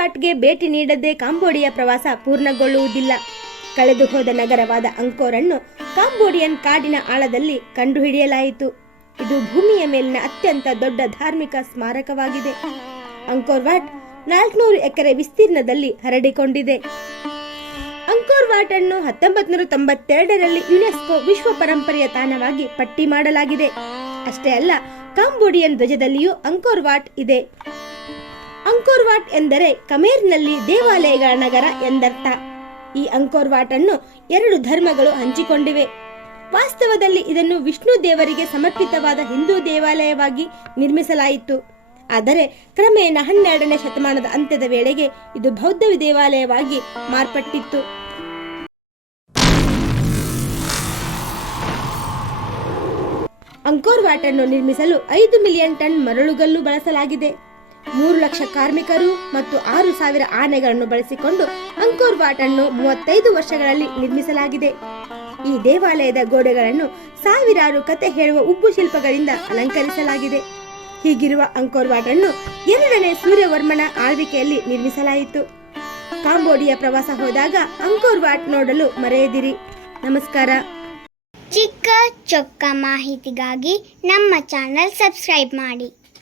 ವಾಟ್ಗೆ ಭೇಟಿ ನೀಡದೆ ಕಾಂಬೋಡಿಯಾ ಪ್ರವಾಸ ಪೂರ್ಣಗೊಳ್ಳುವುದಿಲ್ಲ. ಕಳೆದು ಹೋದ ನಗರವಾದ ಅಂಕೋರನ್ನು ಕಾಂಬೋಡಿಯನ್ ಕಾಡಿನ ಆಳದಲ್ಲಿ ಕಂಡುಹಿಡಿಯಲಾಯಿತು. ಇದು ಭೂಮಿಯ ಮೇಲಿನ ಅತ್ಯಂತ ದೊಡ್ಡ ಧಾರ್ಮಿಕ ಸ್ಮಾರಕವಾಗಿದೆ. ಅಂಕೋರ್ ವಾಟ್ ನಾಲ್ಕುನೂರು ಎಕರೆ ವಿಸ್ತೀರ್ಣದಲ್ಲಿ ಹರಡಿಕೊಂಡಿದೆ. ಅಂಕೋರ್ ವಾಟ್ ಅನ್ನು ಹತ್ತೊಂಬತ್ ನೂರ ತೊಂಬತ್ತೆರಡರಲ್ಲಿ ಯುನೆಸ್ಕೋ ವಿಶ್ವ ಪರಂಪರೆಯ ತಾಣವಾಗಿ ಪಟ್ಟಿ ಮಾಡಲಾಗಿದೆ. ಅಷ್ಟೇ ಅಲ್ಲ, ಕಾಂಬೋಡಿಯನ್ ಧ್ವಜದಲ್ಲಿಯೂ ಅಂಕೋರ್ ವಾಟ್ ಇದೆ. ಅಂಕೋರ್ ವಾಟ್ ಎಂದರೆ ಕಮೇರ್ನಲ್ಲಿ ದೇವಾಲಯಗಳ ನಗರ ಎಂದರ್ಥ. ಈ ಅಂಕೋರ್ ವಾಟ್ ಅನ್ನು ಎರಡು ಧರ್ಮಗಳು ಹಂಚಿಕೊಂಡಿವೆ. ವಾಸ್ತವದಲ್ಲಿ ಇದನ್ನು ವಿಷ್ಣು ದೇವರಿಗೆ ಸಮರ್ಪಿತವಾದ ಹಿಂದೂ ದೇವಾಲಯವಾಗಿ ನಿರ್ಮಿಸಲಾಯಿತು. ಆದರೆ ಕ್ರಮೇಣ ಹನ್ನೆರಡನೇ ಶತಮಾನದ ಅಂತ್ಯದ ವೇಳೆಗೆ ಇದು ಬೌದ್ಧ ದೇವಾಲಯವಾಗಿ ಮಾರ್ಪಟ್ಟಿತ್ತು. ಅಂಕೋರ್ ವಾಟ್ ಅನ್ನು ನಿರ್ಮಿಸಲು ಐದು ಮಿಲಿಯನ್ ಟನ್ ಮರಳುಗಲ್ಲು ಬಳಸಲಾಗಿದೆ. ಮೂರು ಲಕ್ಷ ಕಾರ್ಮಿಕರು ಮತ್ತು ಆರು ಸಾವಿರ ಆನೆಗಳನ್ನು ಬಳಸಿಕೊಂಡು ಅಂಕೋರ್ ವಾಟ್ ಅನ್ನು ಮೂವತ್ತೈದು ವರ್ಷಗಳಲ್ಲಿ ನಿರ್ಮಿಸಲಾಗಿದೆ. ಈ ದೇವಾಲಯದ ಗೋಡೆಗಳನ್ನು ಸಾವಿರಾರು ಕತೆ ಹೇಳುವ ಉಪ್ಪು ಶಿಲ್ಪಗಳಿಂದ ಅಲಂಕರಿಸಲಾಗಿದೆ. ಹೀಗಿರುವ ಅಂಕೋರ್ ವಾಟ್ ಅನ್ನು ಎರಡನೇ ಸೂರ್ಯವರ್ಮನ ಆಳ್ವಿಕೆಯಲ್ಲಿ ನಿರ್ಮಿಸಲಾಯಿತು. ಕಾಂಬೋಡಿಯಾ ಪ್ರವಾಸ ಹೋದಾಗ ಅಂಕೋರ್ ವಾಟ್ ನೋಡಲು ಮರೆಯದಿರಿ. ನಮಸ್ಕಾರ. ಚಿಕ್ಕ ಚೊಕ್ಕ ಮಾಹಿತಿಗಾಗಿ ನಮ್ಮ ಚಾನಲ್ ಸಬ್ಸ್ಕ್ರೈಬ್ ಮಾಡಿ.